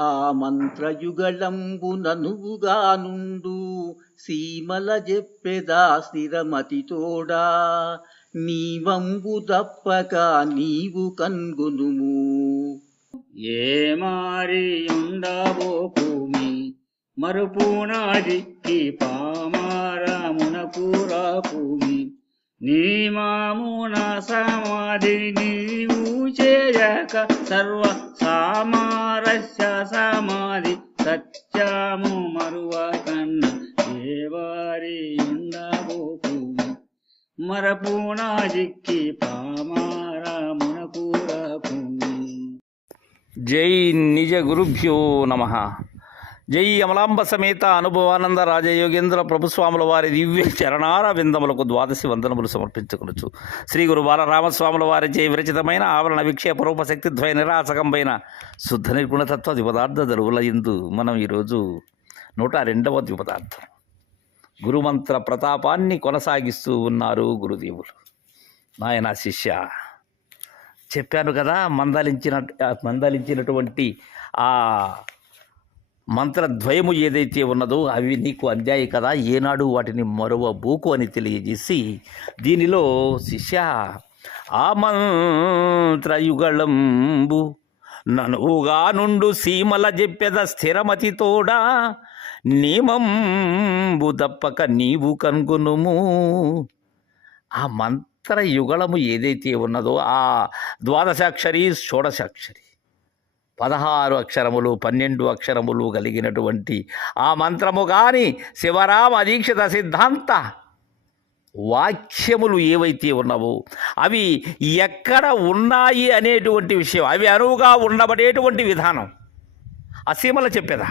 ఆ మంత్రయుగళంబున నుండు సీమల చెప్పెదా స్థిరమతితోడా నీవంబు తప్పక నీవు కన్గునుము. ఏ మారి ఉండబోకుమి మరుపునాదిక్కి పామారమునకు రాకుమి. నీ మామున సమాధి నీవు చేయక సర్వ సామారస్య సమాధి సత్యము మరువ కన్న దేవారి ఉండబోకుమి మరపునాదిక్కి పామారమునకు జై నిజ గురుభ్యో నమ. జై అమలాంబ సమేత అనుభవానంద రాజయోగేంద్ర ప్రభుస్వాముల వారి దివ్య చరణార విందములకు ద్వాదశి వందనములు సమర్పించుకొనొచ్చు శ్రీ గురు బాలరామస్వాముల వారిచే విరచితమైన ఆవరణ విక్షేప రూపశక్తి ద్వయ నిరాసకంపైన శుద్ధ నిర్గుణతత్వ ద్విపదార్థ దరువుల ఇందు మనం ఈరోజు నూట రెండవ ద్విపదార్థం. గురుమంత్ర ప్రతాపాన్ని కొనసాగిస్తూ ఉన్నారు గురుదేవులు. నాయన శిష్య చెప్పాను కదా మందలించిన మందలించినటువంటి ఆ మంత్రద్వయము ఏదైతే ఉన్నదో అవి నీకు అందాయి కదా ఏనాడు వాటిని మరవ బూకు అని తెలియజేసి దీనిలో శిష్య ఆ మంత్రయుగళంబు ననువుగా నుండు సీమల చెప్పెద స్థిరమతితోడా నియమంబు తప్పక నీవు కనుగొనుము. ఆ మంత్రయుగళము ఏదైతే ఉన్నదో ఆ ద్వాదశాక్షరి షోడశాక్షరి పదహారు అక్షరములు పన్నెండు అక్షరములు కలిగినటువంటి ఆ మంత్రము కానీ శివరామ దీక్షిత సిద్ధాంత వాక్యములు ఏవైతే ఉన్నావో అవి ఎక్కడ ఉన్నాయి అనేటువంటి విషయం అవి అనువుగా ఉండబడేటువంటి విధానం. అసీమల చెప్పేదా?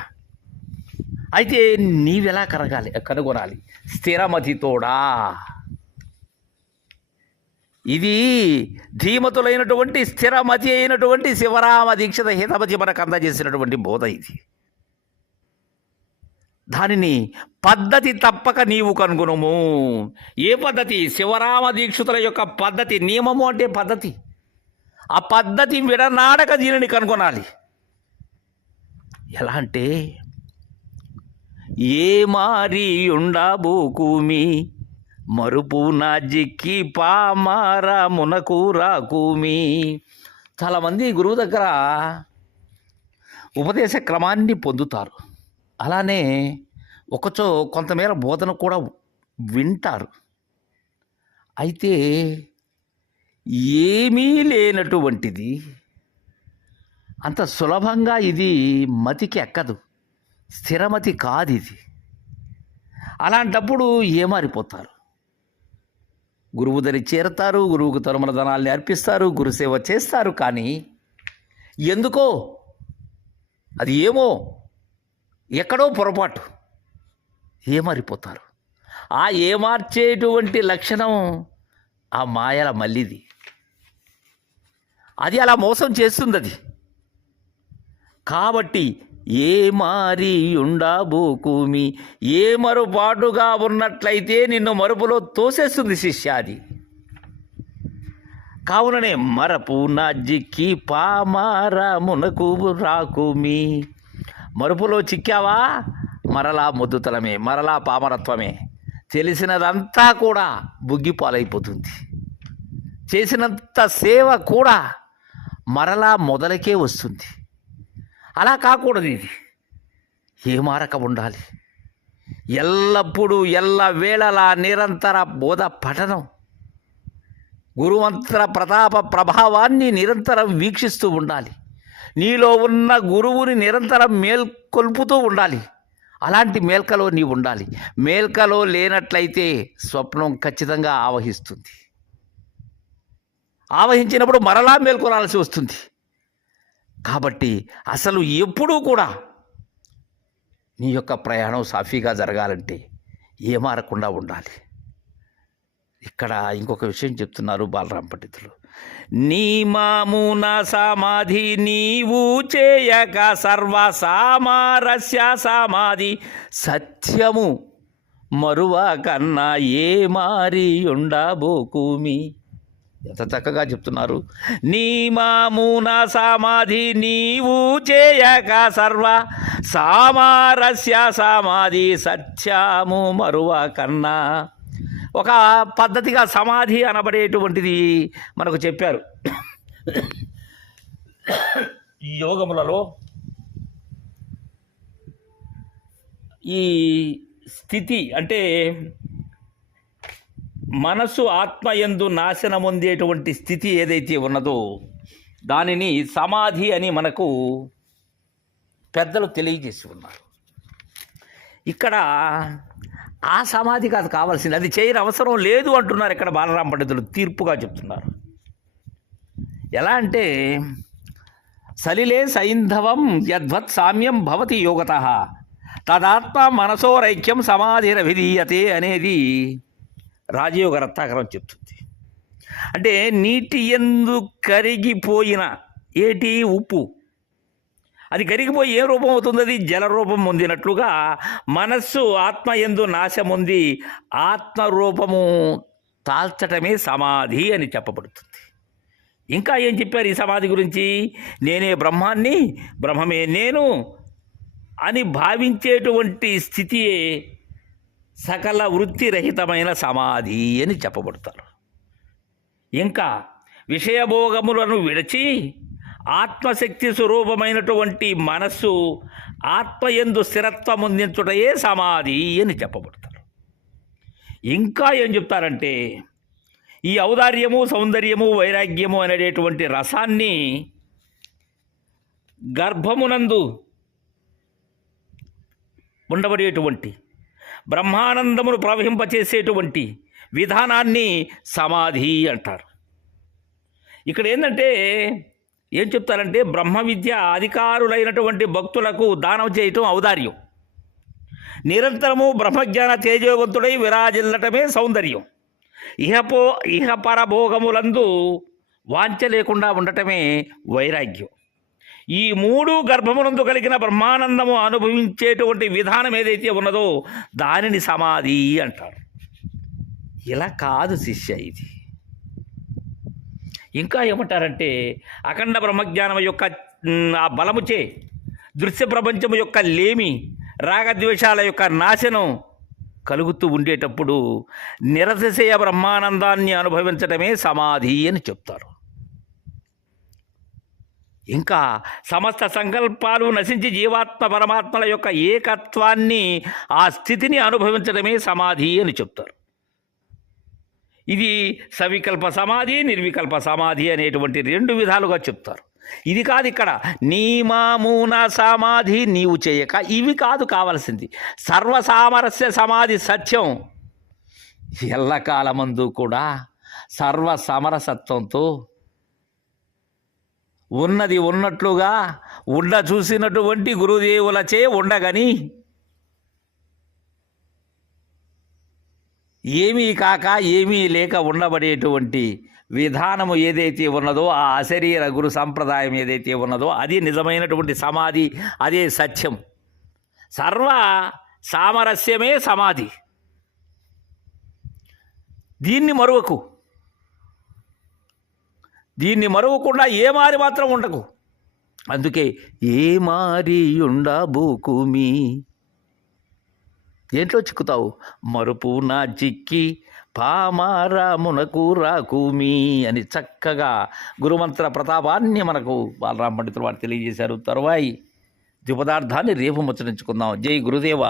అయితే నీవెలా కరగాలి కనుగొనాలి? స్థిరమతితోడా? ఇది ధీమతులైనటువంటి స్థిరమతి అయినటువంటి శివరామ దీక్షిత హితమతి మనకు అందజేసినటువంటి బోధ ఇది. దానిని పద్ధతి తప్పక నీవు కనుగొనుము. ఏ పద్ధతి? శివరామ దీక్షితుల యొక్క పద్ధతి నియమము అంటే పద్ధతి. ఆ పద్ధతి విడనాడక దీనిని కనుగొనాలి. ఎలా అంటే ఏ మారి ఉండబోకుమి మరుపు నా జిక్కి పామారా మునకు రాకుమి చాలామంది గురువు దగ్గర ఉపదేశ క్రమాన్ని పొందుతారు. అలానే ఒకచో కొంతమేర బోధన కూడా వింటారు. అయితే ఏమీ లేనటువంటిది. అంత సులభంగా ఇది మతికి ఎక్కదు. స్థిరమతి కాదు ఇది అలాంటప్పుడు ఏమారిపోతారు? గురువు దరి చేరతారు గురువుకు తరుమల ధనాల్ని అర్పిస్తారు గురుసేవ చేస్తారు కానీ ఎందుకో? అది ఏమో? ఎక్కడో పొరపాటు. ఏమారిపోతారు? ఆ ఏమార్చేటువంటి లక్షణం ఆ మాయల మల్లిది. అది అలా మోసం చేస్తుంది అది కాబట్టి ఏ మారి ఉండబోకుమి ఏ మరుపాటుగా ఉన్నట్లయితే నిన్ను మరుపులో తోసేస్తుంది శిష్యాది. కావుననే మరపు నా జిక్కి పామారమునకు రాకుమి. మరుపులో చిక్కావా? మరలా ముద్దుతలమే మరలా పామరత్వమే. తెలిసినదంతా కూడా బుగ్గిపాలైపోతుంది. చేసినంత సేవ కూడా మరలా మొదలకే వస్తుంది. అలా కాకూడదు ఇది. ఏ మారక ఉండాలి? ఎల్లప్పుడూ ఎల్ల వేళలా నిరంతర బోధ పఠనం. గురుమంత్ర ప్రతాప ప్రభావాన్ని నిరంతరం వీక్షిస్తూ ఉండాలి. నీలో ఉన్న గురువుని నిరంతరం మేల్కొల్పుతూ ఉండాలి. అలాంటి మేల్కలో నీవు ఉండాలి. మేల్కలో లేనట్లయితే స్వప్నం ఖచ్చితంగా ఆవహిస్తుంది. ఆవహించినప్పుడు మరలా మేల్కొనాల్సి వస్తుంది. కాబట్టి అసలు ఎప్పుడూ కూడా నీ యొక్క ప్రయాణం సాఫీగా జరగాలంటే ఏమారకుండా ఉండాలి. ఇక్కడ ఇంకొక విషయం చెప్తున్నారు బాలరామ పండితులు. నీ మామున సమాధి నీవు చేయక సర్వ సామారస్య సమాధి సత్యము మరువ కన్నా ఏ మారి ఉండబోకుమి? ఎంత చక్కగా చెప్తున్నారు. నీ మామూన సమాధి నీవు చేయక సర్వ సామారస్య సమాధి సత్యము మరువ కన్నా. ఒక పద్ధతిగా సమాధి అనబడేటువంటిది మనకు చెప్పారు. ఈ యోగములలో ఈ స్థితి అంటే మనస్సు ఆత్మయందు నాశనం పొందేటువంటి స్థితి ఏదైతే ఉన్నదో దానిని సమాధి అని మనకు పెద్దలు తెలియజేసి ఉన్నారు. ఇక్కడ ఆ సమాధి కాదు కావాల్సింది. అది చేయని అవసరం లేదు అంటున్నారు ఇక్కడ బాలరామ పండితులు. తీర్పుగా చెప్తున్నారు. ఎలా అంటే సలిలే సైంధవం యద్వత్ సామ్యం భవతి యోగత. తదాత్మ మనసోరైక్యం సమాధిరభిధీయతే అనేది రాజయోగ రత్నాకరం చెప్తుంది. అంటే నీటి ఎందు కరిగిపోయిన ఏటి? ఉప్పు. అది కరిగిపోయి ఏ రూపం అవుతుంది? అది జల రూపం పొందినట్లుగా మనస్సు ఆత్మ ఎందు నాశం ఉంది ఆత్మ రూపము తాల్చటమే సమాధి అని చెప్పబడుతుంది. ఇంకా ఏం చెప్పారు ఈ సమాధి గురించి? నేనే బ్రహ్మాన్ని బ్రహ్మమే నేను అని భావించేటువంటి స్థితియే సకల వృత్తిరహితమైన సమాధి అని చెప్పబడతారు. ఇంకా విషయభోగములను విడిచి ఆత్మశక్తి స్వరూపమైనటువంటి మనస్సు ఆత్మయందు స్థిరత్వం అందించుటయే సమాధి అని చెప్పబడతారు. ఇంకా ఏం చెప్తారంటే ఈ ఔదార్యము సౌందర్యము వైరాగ్యము అనేటటువంటి రసాన్ని గర్భమునందు ఉండబడేటువంటి బ్రహ్మానందమును ప్రవహింపచేసేటువంటి విధానాన్ని సమాధి అంటారు. ఇక్కడ ఏంటంటే ఏం చెప్తారంటే బ్రహ్మ విద్య అధికారులైనటువంటి భక్తులకు దానం చేయటం ఔదార్యం. నిరంతరము బ్రహ్మజ్ఞాన తేజోవంతుడై విరాజిల్లటమే సౌందర్యం. ఇహపో ఇహపరభోగములందు భోగములందు వాంఛ లేకుండా ఉండటమే వైరాగ్యం. ఈ మూడు గర్భమునందు కలిగిన బ్రహ్మానందము అనుభవించేటువంటి విధానం ఏదైతే ఉన్నదో దానిని సమాధి అంటారు. ఇలా కాదు శిష్య ఇది. ఇంకా ఏమంటారంటే అఖండ బ్రహ్మజ్ఞానం యొక్క ఆ బలముచే దృశ్య ప్రపంచము యొక్క లేమి రాగద్వేషాల యొక్క నాశనం కలుగుతూ ఉండేటప్పుడు నిరతిశయ బ్రహ్మానందాన్ని అనుభవించడమే సమాధి అని చెప్తారు. ఇంకా సమస్త సంకల్పాలు నశించి జీవాత్మ పరమాత్మల యొక్క ఏకత్వాన్ని ఆ స్థితిని అనుభవించడమే సమాధి అని చెప్తారు. ఇది సవికల్ప సమాధి నిర్వికల్ప సమాధి అనేటువంటి రెండు విధాలుగా చెప్తారు. ఇది కాదు ఇక్కడ నీ మామూన సమాధి నీవు చేయక ఇవి కాదు కావలసింది. సర్వసామరస్య సమాధి సత్యం. ఎల్లకాలమందు కూడా సర్వ సమరసత్వంతో ఉన్నది ఉన్నట్లుగా ఉండ చూసినటువంటి గురుదేవులచే ఉండగని. ఏమీ కాక ఏమీ లేక ఉండబడేటువంటి విధానము ఏదైతే ఉన్నదో ఆ అశరీర గురు సంప్రదాయం ఏదైతే ఉన్నదో అది నిజమైనటువంటి సమాధి అదే సత్యం. సర్వ సామరస్యమే సమాధి. దీన్ని మరువకు. దీన్ని మరువకుండా ఏ మారి మాత్రం ఉండకు. అందుకే ఏ మారి ఉండబోకుమి. దేంట్లో చిక్కుతావు? మరుపు నా చిక్కి పామారామునకు రాకుమి అని చక్కగా గురుమంత్ర ప్రతాపాన్ని మనకు బాలరామ పండితులు వారు తెలియజేశారు. తరువాయి ద్విపదార్థాన్ని రేపు ముచ్చరించుకుందాం జై గురుదేవ.